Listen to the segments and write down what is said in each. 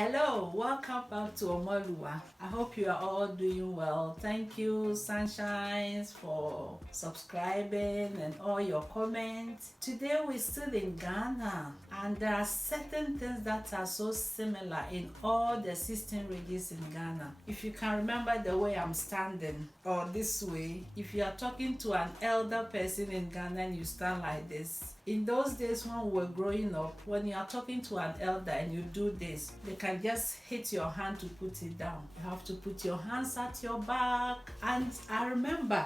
Hello, welcome back to Omo Alluah. I hope you are all doing well. Thank you, Sunshines, for subscribing and all your comments. Today we're still in Ghana, and there are certain things that are so similar in all the 16 regions in Ghana. If you can remember the way I'm standing, or this way, if you are talking to an elder person in Ghana and you stand like this, in those days when we were growing up, when you are talking to an elder and you do this, they can just hit your hand to put it down. You have to put your hands at your back. And I remember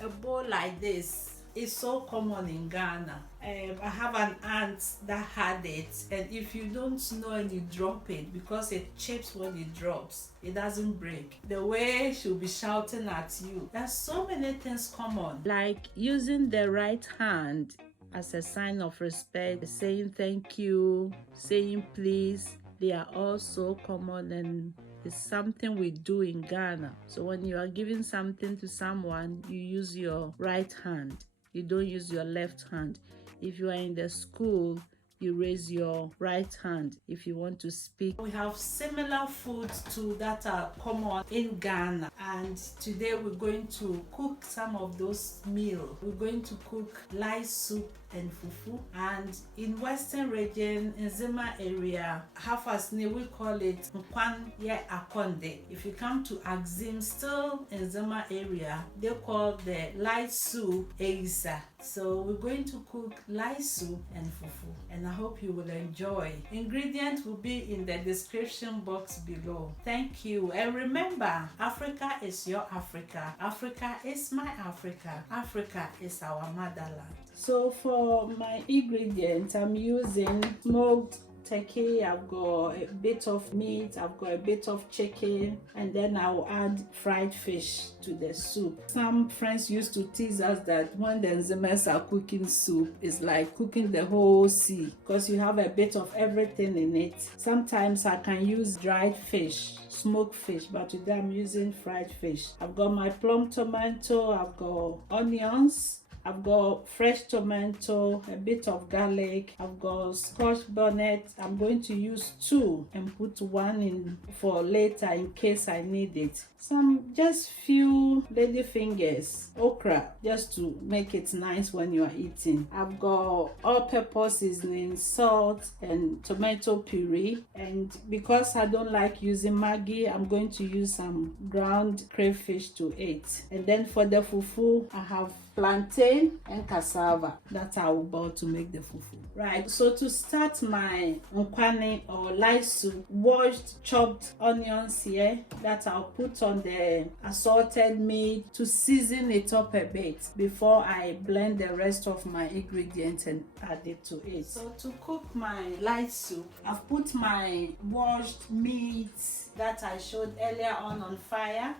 a bowl like this is so common in Ghana. I have an aunt that had it, and if you don't know and you drop it, because it chips when it drops, it doesn't break. The way she'll be shouting at you. There's so many things common, like using the right hand as a sign of respect, saying thank you, saying please. They are all so common, and it's something we do in Ghana. So when you are giving something to someone, you use your right hand. You don't use your left hand. If you are in the school, you raise your right hand if you want to speak. We have similar foods too that are common in Ghana, and today we're going to cook some of those meals. We're going to cook lice soup and fufu, and in western region, in Zima area, Hafasne, we call it Nkwan Ye Akonde. If you come to Axim, still in Zima area, they call the lice soup Eisa. So we're going to cook lice soup and fufu, and I hope you will enjoy. Ingredients will be in the description box below. Thank you, and remember, Africa is your Africa. Africa is my Africa. Africa is our motherland. So for my ingredients, I'm using smoked turkey, I've got a bit of meat, I've got a bit of chicken, and then I'll add fried fish to the soup. Some friends used to tease us that when the Nzemes are cooking soup, it's like cooking the whole sea, because you have a bit of everything in it. Sometimes I can use dried fish, smoked fish, but today I'm using fried fish. I've got my plum tomato, I've got onions, I've got fresh tomato, a bit of garlic, I've got scotch bonnet. I'm going to use 2 and put 1 in for later in case I need it. Some just few ladyfingers, okra, just to make it nice when you are eating. I've got all-purpose seasoning, salt, and tomato puree. And because I don't like using maggie, I'm going to use some ground crayfish to it. And then for the fufu, I have plantain and cassava that I will boil to make the fufu. Right, so to start my nkwane or lice soup, washed chopped onions here that I'll put on the assorted meat to season it up a bit before I blend the rest of my ingredients and add it to it. So to cook my lice soup, I've put my washed meat that I showed earlier on fire.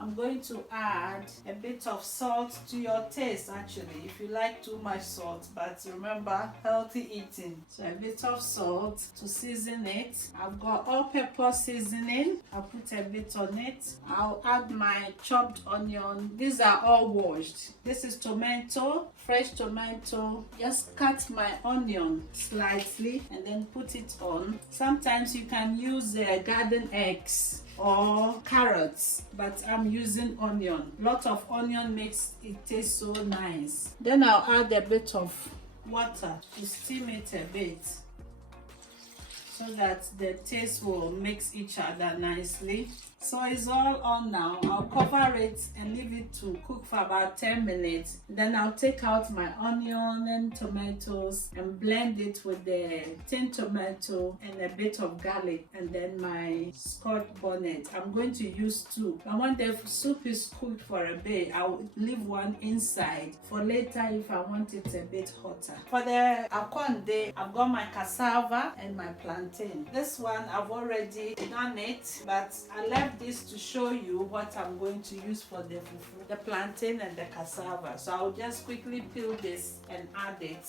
I'm going to add a bit of salt to your taste, actually, if you like too much salt, but remember, healthy eating. So a bit of salt to season it. I've got all-purpose seasoning. I'll put a bit on it. I'll add my chopped onion. These are all washed. This is tomato, fresh tomato. Just cut my onion slightly and then put it on. Sometimes you can use garden eggs or carrots, but I'm using onion. Lot of onion makes it taste so nice. Then I'll add a bit of water to steam it a bit so that the taste will mix each other nicely. So it's all on now. I'll cover it and leave it to cook for about 10 minutes. Then I'll take out my onion and tomatoes and blend it with the tin tomato and a bit of garlic, and then my scotch bonnet. I'm going to use 2. And when the soup is cooked for a bit, I'll leave 1 inside for later if I want it a bit hotter. For the akonde, I've got my cassava and my plantain. This one I've already done it, but I left this to show you what I'm going to use for the fufu, the plantain and the cassava. So I'll just quickly peel this and add it.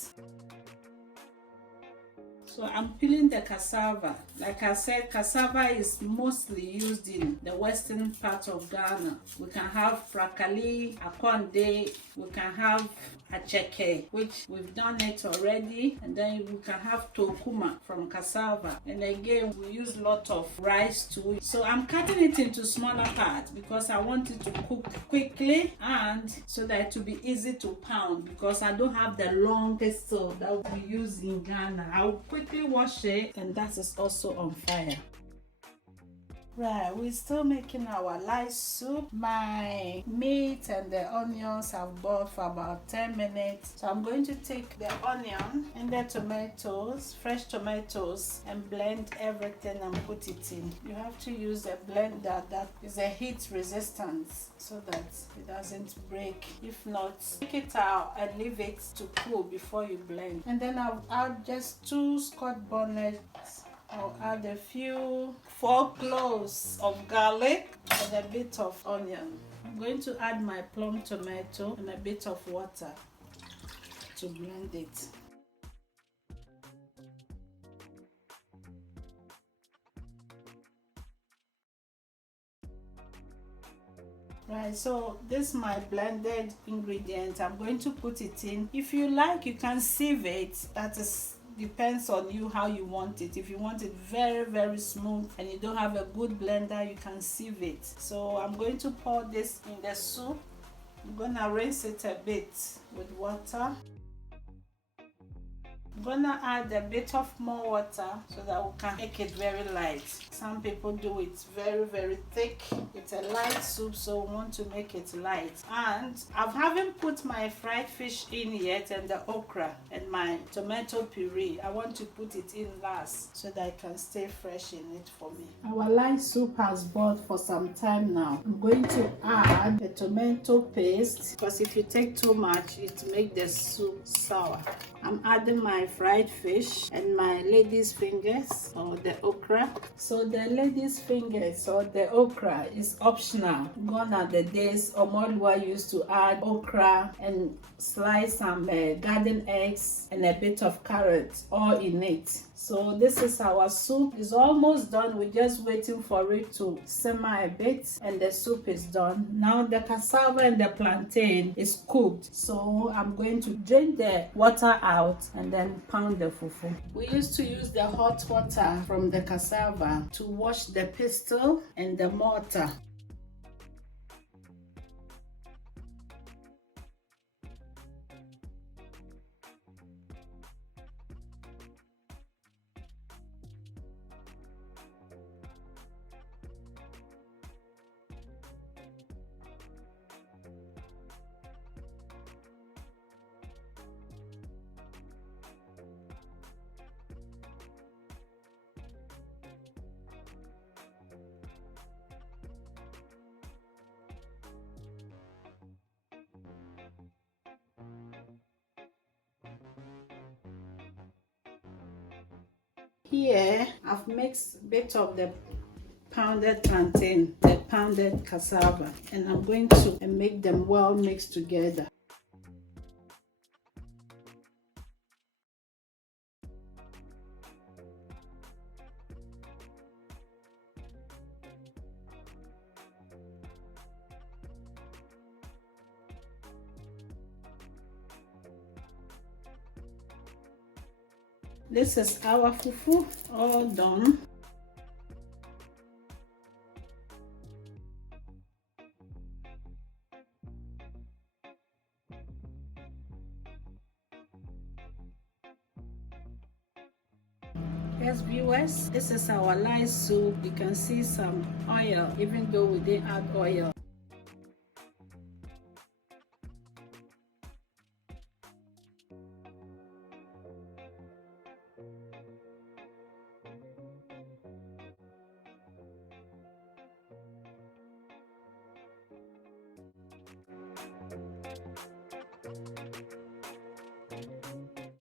So I'm peeling the cassava. Like I said, cassava is mostly used in the western part of Ghana. We can have prakali, akonde, we can have acheke, which we've done it already, and then we can have tokuma from cassava, and again we use a lot of rice too. So I'm cutting it into smaller parts because I want it to cook quickly and so that it will be easy to pound, because I don't have the long pestle that we use in Ghana. I'll quickly wash it, and that is also on fire. Right, we're still making our light soup. My meat and the onions have boiled for about 10 minutes. So I'm going to take the onion and the tomatoes, fresh tomatoes, and blend everything and put it in. You have to use a blender that is a heat resistance so that it doesn't break. If not, take it out and leave it to cool before you blend. And then I'll add just 2 scotch bonnets. I'll add a few 4 cloves of garlic and a bit of onion. I'm going to add my plum tomato and a bit of water to blend it. Right, so this is my blended ingredient. I'm going to put it in. If you like, you can sieve it. That is depends on you how you want it. If you want it very smooth and you don't have a good blender, you can sieve it. So I'm going to pour this in the soup. I'm gonna rinse it a bit with water. I'm gonna add a bit of more water so that we can make it very light. Some people do it very thick. It's a light soup, so we want to make it light. And I haven't put my fried fish in yet, and the okra and my tomato puree. I want to put it in last so that it can stay fresh in it for me. Our light soup has boiled for some time now. I'm going to add the tomato paste, because if you take too much, it makes the soup sour. I'm adding my fried fish and my lady's fingers or the okra. So the lady's fingers or the okra is optional. Gone are the days Omo Alluah used to add okra and slice some garden eggs and a bit of carrot all in it. So this is our soup. It's almost done. We're just waiting for it to simmer a bit and the soup is done. Now the cassava and the plantain is cooked. So I'm going to drain the water out and then pound the fufu. We used to use the hot water from the cassava to wash the pestle and the mortar. Here I've mixed a bit of the pounded plantain, the pounded cassava, and I'm going to make them well mixed together. This is our fufu all done. Yes, viewers, this is our light soup. You can see some oil, even though we didn't add oil.